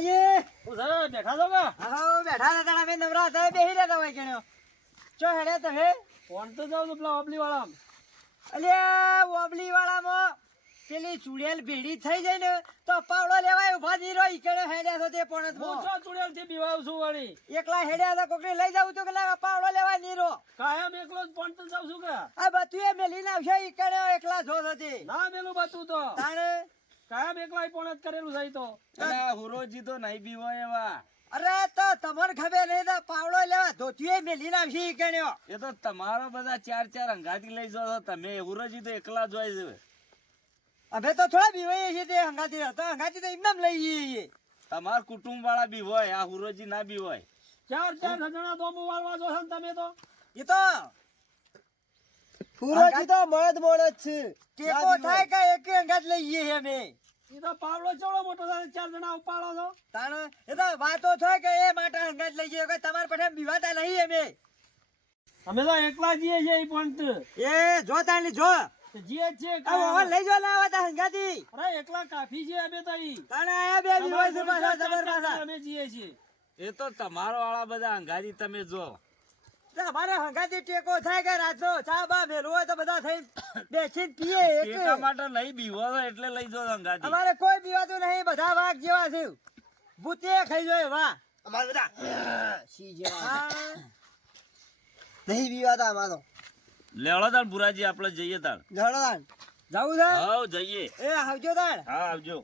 ભુરાજી હું સર બેઠા છો કે હા બેઠા હતા અમે નવરા હતા બેહી રહ્યા હોય કેણ્યો ચો હેડ્યા તમે ફોન તો જાવ તો પેલા ઓબલી વાળા અલ્યા ઓબલી વાળામાં પેલી ચુડેલ ભેડી થઈ જાય ને તો પાવડો લેવાય ઉભા નહીં રહો ઈકડે હેડ્યા છો તે પણ હું છો ચુડેલ થી બીવાવ છું વળી એકલા હેડ્યા હતા કોકને લઈ જાવ તો કે પાવડો લેવાય નહીં રહો કાયમ એકલો જ ફોન તો જાવ છું કે આ બધું એ મેલી નાખશે ઈકડે એકલા જો હતી ના મેલું બાતું તો તાણે કાયમ એકલા ફોન જ કરેલું છે તો અલા હુરોજી તો નહીં બીવાય એવા. અરે તો તમને ખબર નહીં તો પાવડો લેવા ધોતીએ મેલી નાખશે ઈકડે એ તો તમારા બધા ચાર અંગાથી લઈ જાઓ છો તમે. હુરોજી તો એકલા જ હોય છે. અમે તો થોડા બીવાઈએ છીએ તે હંગાતી હતા હંગાતી તો એકદમ લઈ જઈએ તમાર કુટુંબ વાળા બી હોય, આ હુરોજી ના બી હોય. ચાર જણા દોમો વાળવા જો છો ને તમે તો એ તો પૂરોજી તો મળદ જ છે ટેકો થાય કે એક અંગાત લઈ જઈએ અમે એ તો પાવડો ચોળો મોટો થાય ચાર જણા ઉપાડો છો તાણ એ તો વાતો થાય કે એ માટે હંગાત લઈ જઈએ કે તમારા પાસે બીવાતા નહીં અમે અમે તો એકલા જઈએ છીએ એ પણ એ જો તાણી જો જીએ છે હવે લઈ જો ના આવતા હંગાતી અરે એકલા કાફી છે અમે તો ઈ તાણે આયા બે બીવાય છે પાછા જબર પાછા અમે જીએ છીએ એ તો તમારો વાળા બધા અંગાથી તમે જો. અમારે હંગાતી ટેકો થાય કે રાતનો ચા બા મેલું હોય તો બધા થઈ બેસીને પીએ ટેકા માટે નહીં બીવો છો એટલે લઈ જાઓ અંગાથી. અમારે કોઈ બીવાતું નહીં બધા વાઘ જેવા છે ભૂતે ખાઈ જાય વાહ અમારે બધા સી જેવા હા. નહીં બીવાતા અમારો લેવડો તાણ ભુરાજી આપણે જઈએ તાણ. જડવાન જવું છે હાવ જઈએ. એ આવજો તાણ હા આવજો.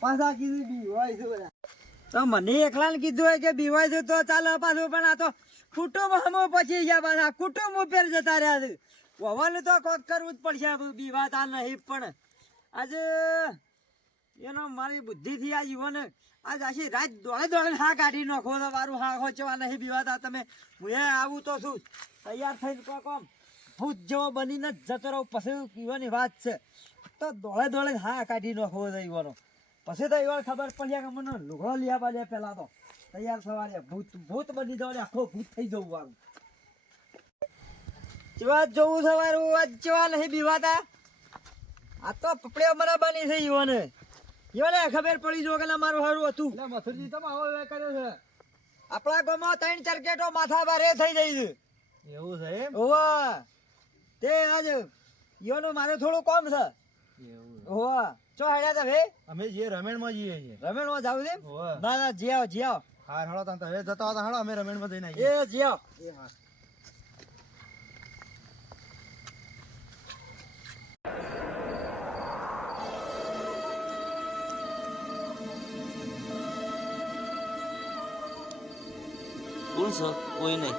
પાછા કીધું બીવાય છે બધા તો મને એકલા ને કીધું હોય કે બીવાય છે તો ચાલો પાછું પણ આ તો કુટુંબ હમો પછી ગયા પાછા કુટુંબ ઉપર જતા રહ્યા છે હોવાનું તો કોક કરવું જ પડશે બીવાતા નહીં પણ આજે એનો મારી બુદ્ધિથી આ જીવન આજ આખી રાત દોડે દોડે હા કાઢી નાખો તો મારું હા હોચવા નહીં બીવાતા તમે હું આવું તો છું તૈયાર થઈને કોક આમ ભૂત જેવો બનીને જ જતો રહું પછી પીવાની વાત છે તો દોડે દોડે હા કાઢી નાખવો છે ઈવાનો પછી તો એવા ખબર પડ્યા કે મને લુગડો લીયા બાજે પેલા તો તૈયાર સવારે ભૂત ભૂત બની જવા આખો ભૂત થઈ જવું વાળું ચેવા જોવું સવારું આજ ચેવા નહીં બીવાતા આ તો પપડે અમારા બની છે ઈવોને ખબર પડી જો કે મારું હારું હતું એટલે મથુરજી તમે આવો કર્યો છે આપણા ગામમાં 3-4 કેટો માથા ભારે થઈ જાય છે એવું છે એમ ઓવા તે આજ ઈવોનું મારે થોડું કામ છે ઓવા ચો હેડ્યા તા ભાઈ અમે જે રમેણમાં જઈએ છીએ રમેણમાં જાવ છે હોવે. ના ના જી આવો હા હળો તાન હવે જતા હતા હળો અમે રમેણમાં જઈને એ જી આવો કોણ છો? કોઈ નહીં.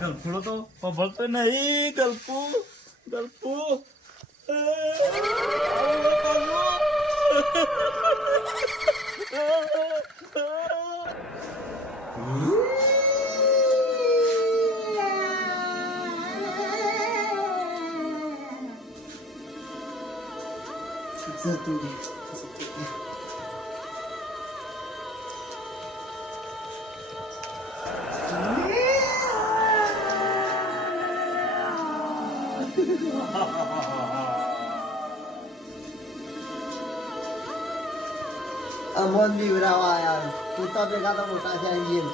ગલફુડો તો પભળતો નહીં. ગલફુ ગલફુ અમોન બીવરાવા યાર કૂતા ભેગા તો મોટા છે એન્જિન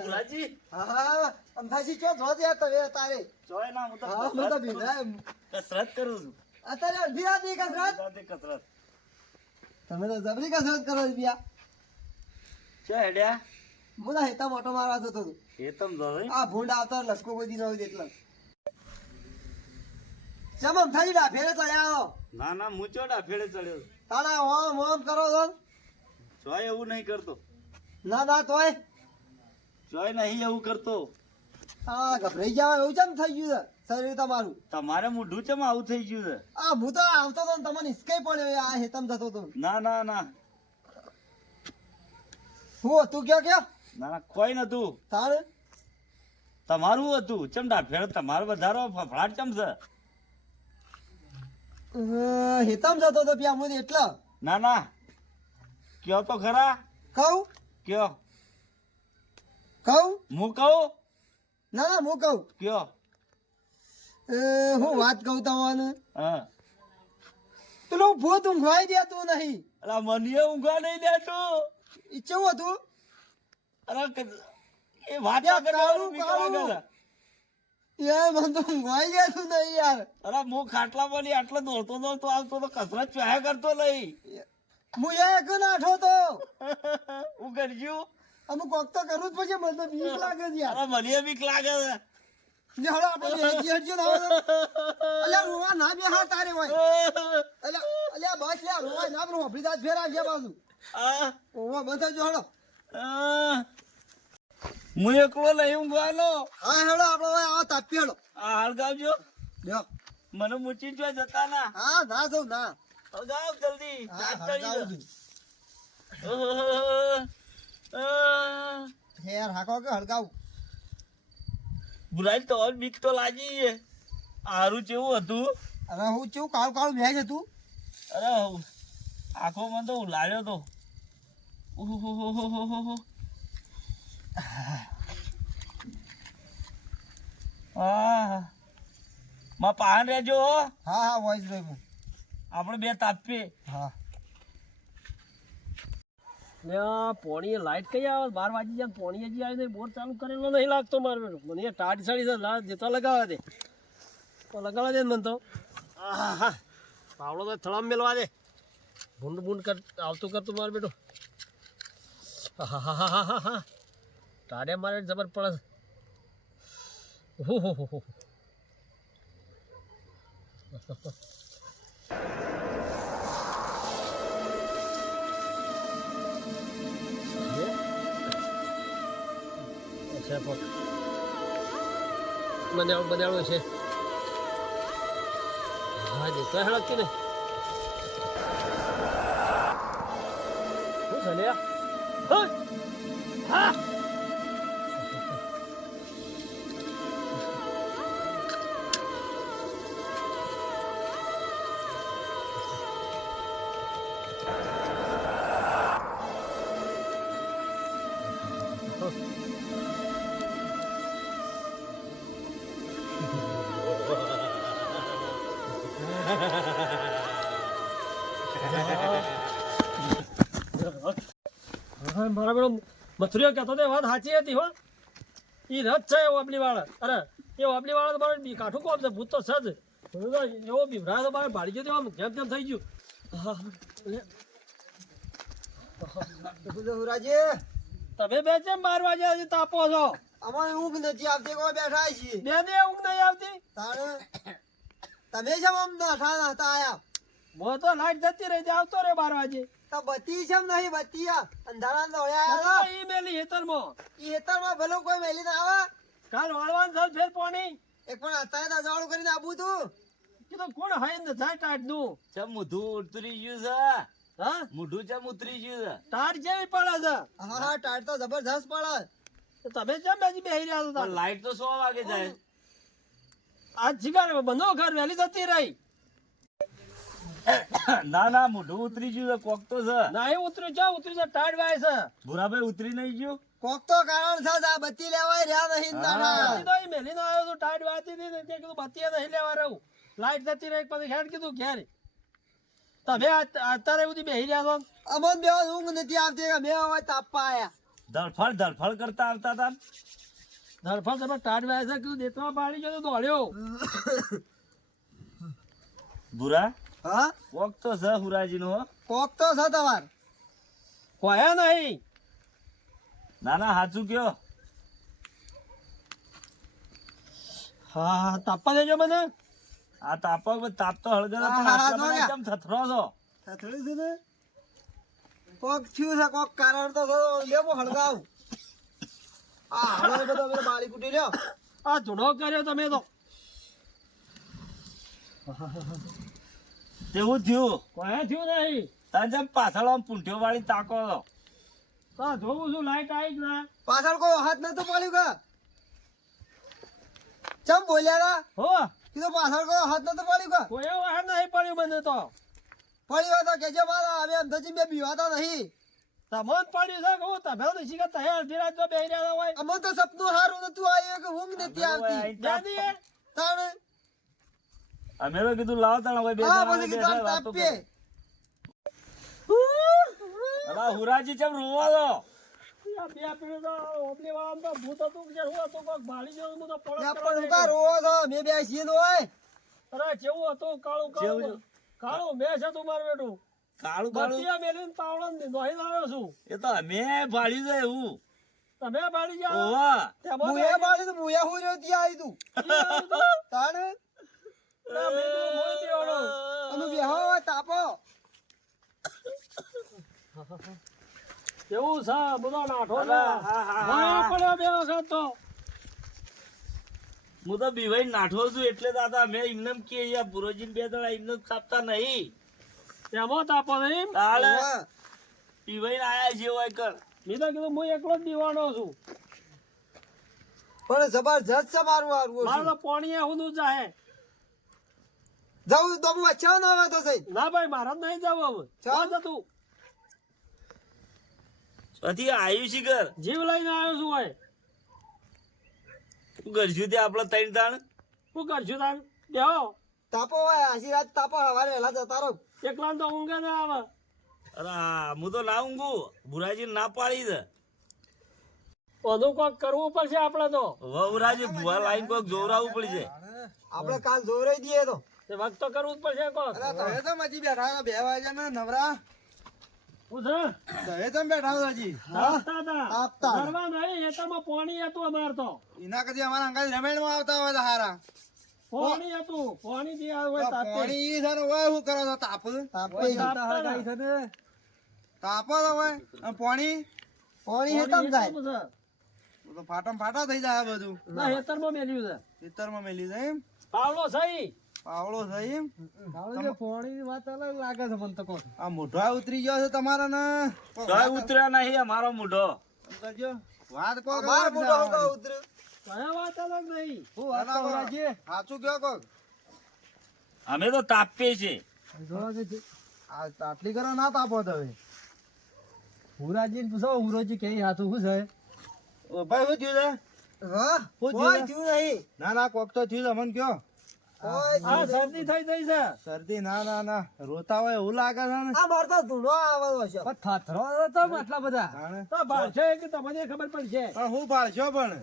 ભુરાજી હા અંધાસી ચો જો દે તવે તારે જોય ના હું તો હા હું તો બીવરાય કસરત કરું છું અત્યારે અડધી રાતની કસરત રાતે કસરત તમે તો જબરી કસરત કરો છો પિયા છે હેડ્યા હું તો હેતા મોટો મારવા જતો હતો એ તમ દોરે આ ભૂંડ આવતા લસકો કોઈ દી ન હોય એટલે ચમમ થઈ ડા ફેરે ચડ્યા ના ના હું ચોડા ફેડે ચડ્યો તારા ઓમ ઓમ કરો છો જોય એવું નહીં કરતો ના ના તોય જોય નહીં એવું કરતો આ ગભરાઈ જાવ એવું ચમ થઈ ગયું છે શરીર તમારું તમારે મોઢું ચમ આવું થઈ ગયું છે આ હું તો આવતો તો ને તમને હિસકાઈ પડ્યો આ હેતમ જતો તો ના ના ના હું તું કયો કયો ના ના કોઈ નતું તારે તમારું હતું ચમ ડા ફેડ તમારો વધારો ફફડાટ ચમ છે હેતમ જતો તો પિયા હું એટલે ના ના કયો તો ખરા કહું કયો કહું હું કહું ના ના હું કહું કયો હું વાત કહું તમને હા પેલું ભૂત ઊંઘવાઈ દેતું નહીં અલા મને ઊંઘવા નહીં દેતું ઈચ્છું હતું અરે એ વાત ના કરવાનું બીક લાગે છે. યાર મને તો ઊંઘવાઈ દેતું નહીં યાર અરે હું ખાટલામાં ની આટલો દોડતો દોડતો આવતો તો કસરત ચાહે કરતો નહીં હું એક નાઠો તો હું કરજું અમુક કોક તો કરવું જ પડશે મને તો બીક લાગે છે યાર અરે મને બીક લાગે છે ને હળો આપણે હેજી હેજી ના હોય અલ્યા રોવા ના બે હા તારે હોય અલ્યા બસ લ્યા રોવા ના પણ હોફળી દાદ ફેર આવજે બાજુ આ ઓવા બંધ જો હળો હું એકલો નહીં ઊંઘવાનો હા હેડો આપણે હવે આવો તાપી હેડો આ હળગાવજો લ્યો મને મૂચી જો જતા ના હા ના જઉં ના હળગાવ જલ્દી હા રાત ચડી હળગાવું છું. જાય. હેર હાકો કે હળગાવું બુરાઈ તો હવે બીક તો લાગી છે હારું કેવું હતું અરે હું કેવું કાળું કાળું ભેજ હતું અરે આખો મને તો લાવ્યો તો ઉહુહુહુહુહુહુ. માં પાન રહેજો હો. હા હા વોઇસ રહ્યું આપણે બે તાપીએ હા પોણી લાઈટ કઈ આવે 12 વાગી જાય પોણી હજી આવી નહીં બોર ચાલુ કરેલો નહીં લાગતો મારે બેટો મને એ ટાઢ સડી છે જતા લગાવવા દે તો લગાવવા દે ને મને તો હા પાવડો તો થળામ મેલવા દે ભૂંડ ભૂંડ કર આવતું કરતું મારે બેટો હા હા હા હા હા ટાઢે મારે જબર પડે ઓહો બનાવ્યો છે હા દેખતો હળકતી ને શું છે લે હા મારા બેડો મથુરિયો કહેતો તે વાત સાચી હતી હો એ રથ છે એવો આપલી વાળા અરે એ આપલી વાળા તો મારે કાઠું કોમ છે ભૂત તો સજ એવો બીભરાય તો મારે ભાડી ગયો આમ જેમ તેમ થઈ ગયું હુરાજી તમે બે કેમ 12 વાગ્યા હજી તાપો છો અમારે ઊંઘ નથી આવતી કોઈ બેઠા છીએ બે દે ઊંઘ નહીં આવતી તારે તમે છે આમ નાઠા નાઠા આયા મો તો લાઈટ જતી રહી આવતો રે 12 વાગે તો બત્તી છે નહીં બત્તી આ અંધારા દોડ્યા મને આયા તો ઈ મેલી હેતરમાં ઈ હેતરમાં ભલો કોઈ મેલી ના આવે કાલ વાળવાનું ચાલ ફેર પાણી એક પણ અત્યારે દજાડું કરીને આવું તું કીધું કોણ હાય ને જાય ટાટ નું ચમ મોઢું ઉતરી ગયું છે હા મોઢું ચમ ઉતરી ગયું છે ટાટ જેવી પડે છે હા હા ટાટ તો જબરજસ્ત પડે તો તમે કેમ હજી બેહી રહ્યા છો પણ તાર? લાઈટ તો 100 વાગે જાય આજ શિકાર બંધો ઘર વહેલી જતી રહી ના ના મોઢું ઉતરી ગયું છે કોક તો છે ના એ ઉતર્યું છે ટાટ વાય છે ભૂરાભાઈ ઉતરી નહીં ગયું કોક તો કારણ છે આ બત્તી લેવાય રહ્યા નહીં તારા બત્તી તો ઈ મેલી ના આવ્યો તો ટાટ વાતી હતી ને તે કીધું બત્તી નહીં લેવા રહું લાઈટ જતી રહી પછી હેડ કીધું ઘેર તમે અત્યારે સુધી બેહી રહ્યા છો અમન બે ઊંઘ નથી આવતી કે બે હવે તાપવા આયા ધડફળ કરતા આવતા હતા ધરફળ તમે ટાટ વાય છે કીધું દેતવા પાડી ગયો તો દોડ્યો ભૂરા હા કોક તો છે હુરાજી નો. કોક તો છે તમાર કોયા નહીં. ના ના સાચું કયો. હા તાપવા દેજો મને. આ તાપ તો હળગે છે, પણ હા, આટલા જો બધા યા. કેમ થથરો છો? થોડી છે ને કોક થયું છે કોક કારણ તો છે. લેવો હળગાવ આ હવે બધો પેલો બાળી કુટી લ્યો. આ ધૂળો કર્યો તમે તો. તેવું થયું. કોયા થયું નહીં. તાર જેમ પાછળ આમ પૂંઠીઓ વાળી તાકો છો. તો આ જોઉં છું લાઈટ આવી જ ના. પાછળ કોઈ હાથ નતું પડ્યું કે ચમ બોલ્યા હતા હો કીધું પાછળ કોઈ હાથ નતું પડ્યું કે કોયા વાહન નહીં પડ્યું મને તો. પડ્યું હોય તો કેજો મારા હવે એમ થશે બે બીવાતા નહીં. તમે જ પડ્યું છે કહું તમે તો શીખે તૈયાર ધીરાજ તો બેહી રહ્યા હોય. અમને તો સપનું હારું નતું આવ્યું કે ઊંઘ નથી આવતી. દાદી એ તાણે અમે તો કીધું લાવો તાણ હવે બે હા જણા પછી બેઠા કીધું વાતો તાપીએ. કરે. અલા હુરાજી ચમ રોવો છો? આ બે પીણું તો ઓપલી વાળામાં તો ભૂત હતું કે શું હતું કોક ભાળી જેવું હું તો પડત યા કરવા પણ દઈ ઉકા ગયો. રોવો છો મેં બે છીએ તો હોય. અરે કેવું હતું કાળું કાળું કેવું? કાળું મેં છે તું મારું બેટું. કાળું કાળું બત્તીયા મેલીને પાવડો નોહી લાવ્યો છું. એ તો અમે ભાળ્યું છે એવું. તમે ભાળી ગયા. ઓવા તેમાં તો મુએ બાળી તો મુએ હું રહ્યો ત્યાં આવી તું ઈ આવ્યું તું. તાણે ના, મેં કીધું મોય દેવાનો. તમે બેહો હોય તાપો. કેવું છે બધો નાઠો છે. હા, હા, હા. મોયા પડ્યો બે વખત તો. હું તો બીવાઈ નાઠો છું એટલે દાદા મેં એમને કે અહીંયા પુરોજીને બે જણા એમને જ કાપતા નહીં. તેમાં તાપો નહીં. તાળ ઓવે. પીવાઈને આયા છે હોય કર. મેં તો કીધું હું એકલો જ દીવાનો છું. પણ જબરજસ્ત છે મારું હારું મારે ઓછું. તો પાણી એવું નું ચાહે. જવું તો બહુ અચ્છા ના આવે તો સહી. ના ભાઈ મારે જ નહીં જવું હવે. ચાલ. કોણ હતું? પછી આવ્યું છે ઘર. જીવ લઈને આવ્યો છું ભાઈ. શું કરશું તે આપણે ત્રણ તાણ? શું કરશું તાન? બેહો. તાપો હોય આશીર્વાદ તાપો હવારે વહેલા જતા રહો. એકલા તો ઊંઘે ના આવે. અરે હા, હું તો ના ઊંઘું. ભુરાજી ના પાડી છે. બધું કોક કરવું પડશે આપડે તો. વહુરાજી ભુવા લાઈન કોક જોવરાવવું પડશે. આપણે કાલ જોરાઈ દઈએ તો. તે વખત તો કરવું જ પડશે કોક. અરે તમે તો મજી બેઠા 2 વાગ્યા ના નવરા. શું છે? તમે તો બેઠા છો હજી. તાપતા તા. તાપતા. કરવા નહીં એતામાં પાણી હતું અમાર તો. એના કદી અમારા અંગાજ રમેણમાં આવતા હોય તો હારા. પાણી હતું. પાણી થી આવે હોય તાપે. પાણી ઈ સર હોય શું કરો છો તાપ તાપતા તા. તાપો તો હોય અને પાણી પાણી હેતમ જાય એટલું છે. તો ફાટમ ફાટા થઈ જાય આ બધું. ના હેતરમાં મેલ્યું છે. ખેતરમાં મેલી જાય એમ પાવલો સહી. પાવડો છે એમ પાણીની વાત અલગ લાગે છે મને તો કહો. આ મોઢા ઉતરી ગયો છે તમારા ને તોય ઉતર્યા નહીં અમારો મૂઢો. કરજો વાત કો મોઢો ઉતર્યો કયા વાત અલગ નહીં. સાચું કયો કોક અમે તો તાપીએ છીએ. આ આટલી કરો ના તાપો તમે હુરાજી પૂછો હુરોજી કઈ હાથું શું છે? ઓ ભાઈ શું થયું છે હા કોઈ થયું નહીં ના ના કોક તો થયું છે મને કયો આ શરદી થઈ ગઈ છે. શરદી ના ના ના રોતા હોય એવું લાગે છે ને આ માર તો ધૂળો આવવાનો છે થાથરો તો આટલા બધા તો ભાળશે કે તમને ખબર પડશે. પણ હું ભાળશો પણ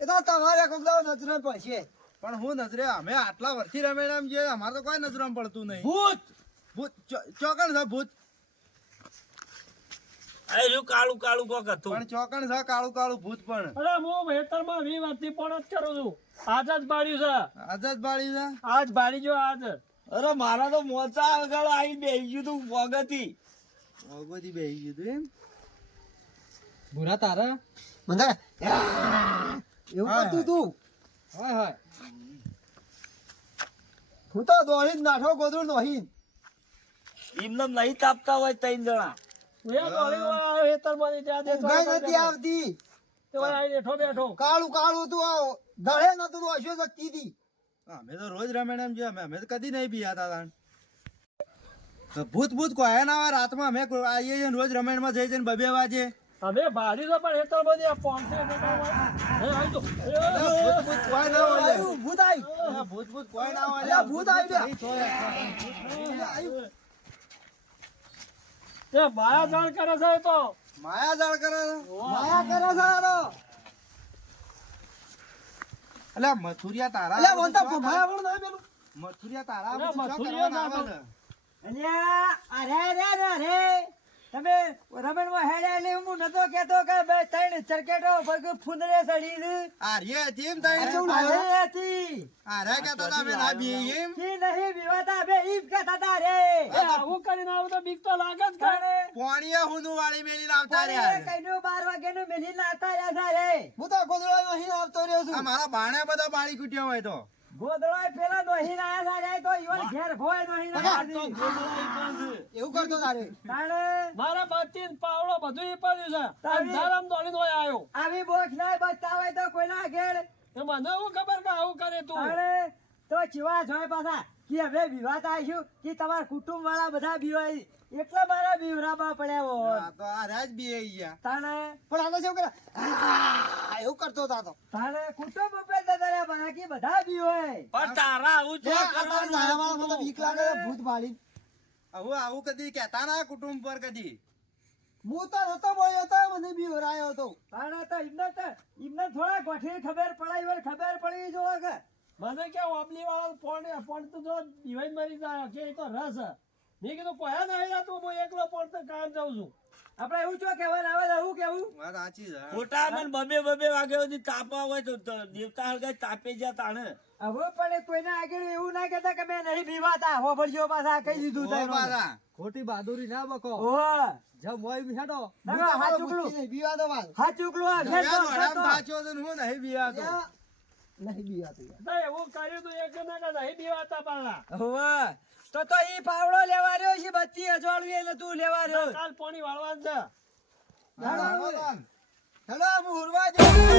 એ તો તમારે કોક દાડો નજરે પડશે પણ હું નજરે અમે આટલા વર્ષથી રમેણામ જે અમારે તો કોઈ નજરમાં પડતું નહીં ભૂત ભૂત ચોકણ છે ભૂત આ રહ્યું કાળું કાળું કોક હતું. પણ ચોકણ છે કાળું કાળું ભૂત પણ અરે હું ખેતરમાં 20 વર્ષથી પણ જ કરું છું. આજ જ બાળ્યું છે. આઝાદ બાળી છે આજ બાળી જો આજ. અરે મારા તો મોચા આગળ આવી બેસી ગયું તું વગતી. ભગવતી બેહી ગયું તું એમ ભૂરા તારા મને એવું કરતું તું હોય હોય. હું તો દોહીન નાઠો ગોદરું દોહીન એમને નહીં તાપતા હોય ત્રણ જણા. હું એ દોડી આવ્યો ખેતરમાંથી ત્યાં દેખવા ઊંઘાઈ નથી આવતી તે ઓય આઈ બેઠો બેઠો. કાળું કાળું તું આ દળે નતું તો હસ્યો શક્તિ હતી અમે તો રોજ રમેણ એમ છે અમે તો કદી નહીં બિયાતા તા ભૂત ભૂત કોઈ ના આવે રાતમાં અમે આવીએ છીએ ને રોજ રમેણ માં જઈ જઈને 2 વાગે અમે બાળી તો પણ ખેતરમાંથી આ પોંખે બેઠા હોય. હે આઈ તો. ભૂત ભૂત કોઈ ના હોય ભૂત આવી ભૂત ભૂત કોઈ ના હોય ભૂત આવી તે માયા જાણ કરે છે એ તો. માયા જાળ કરે માયા કરે છે આરો અલ્યા મથુરિયા તારા અલ્યા વંતા માયા વણ ના પેલું મથુરિયા તારા ના, બધું શું મથુરિયા કરવાના આવે ના ને? અરે તમે રમણમાં હેડ્યા એટલે હું નતો કેતો કે બે ત્રણ ચરકેટો પગ ફૂંદરે ચડી હતી. આર્ય હતી એમ તારે? અરે હતી. આર્ય કહેતા હતા અમે ના બીએ એમ? કી નહીં બીવાતા બે ઈમ કહેતા તા રે. એ આવું કરીને આવું તો બીક તો લાગે જ કાંઈ. તાણે પોણીએ હુંનું વાળી મેલીને આવતા કોઈએ રહ્યા. કઈનું 12 વાગ્યાનું મેલીને આવતા રહ્યા તા રે. હું તો ગોદડા નહીં આવતો રહ્યો છું. આ મારા બાણે બધો બાળી કૂટ્યો હોય તો. ગોદડોય પેલા નોહીને આયા તા રે તો ઈવન ઘેર ભોય નોહીને આયા તો હતી. ગોદડા ઈ પણ છે. એવું કરતો તારે. તાણે મારા બાતી ને પાવડો બધું ઈ પડ્યું છે તારી- અંધારામ દોડીને ઓય આવ્યો આવી બોક્સ ના બચતા હોય તો કોઈના ઘેર તો મને શું ખબર કે આવું કરે તું તાણે તો ચીવા જોય પાછા કે હવે વિવાદ આવીશું કે તમારા કુટુંબ વાળા બધા બીવાય એટલે મારા બીવરામાં પડ્યા હોય. આ તો આ રાજ બીએ ગયા. તાણે પણ આને શું કરે? એવું કરતો હતા તો. તાણે કુટુંબ ઉપર જતા રહ્યા બાકી બધા બીવાય. પણ તારા આવું લે, જો આ તારા નાયાવાળા મને બીક લાગે છે, અરે. ભૂત બાળી. આવું કદી કહેતા ના કુટુંબ પર કદી. હું તો નતો બોલ્યો તો મને બીવરાયો હતો. તાણે તો એમને થોડા ગોઠવી ખબર પડાય હોય ખબર પડી જો કે મને કે ઓબલી વાળો પોણ તો જો દિવાઈ મરી જાય કે એ તો રસ છે. મેં કીધું કોઈ નહીં જાતું હું એકલો પોણ તો કામ જાઉં છું આપણે એવું જો કહેવાનું આવે તો હું કેવું વાત સાચી છે. ખોટા મને બબે વાગ્યા સુધી તાપવા હોય તો દેવતા હળગાઈ તાપે જ્યાં તાણે હવે પણ કોઈના આગળ એવું ના કહેતા કે મેં નહીં બીવાતા હો ભરજો પાછા કહી દીધું ઓ તારું. બાધા. ખોટી બહાદુરી ના બકો. ઓહો. જબ મોય બી હેડો. ના, ના, હાથ ચૂકલું. બીવાતો બાદ. હા ચૂકલું આ ઘેર તો, ઘેર તો. પાછો તો હું નહીં બીવાતો. નહીં બીવાતો યાર. તો એવું કર્યું તું એક ના કે નહીં બીવાતા પાછા હોવે. તો ઈ પાવડો લેવા રહ્યો છે બત્તી અજવાળવી એટલે તું લેવા રહ્યો કાલ પાણી વાળવાનું છે હેડો, હું ઉરવા જાઉં.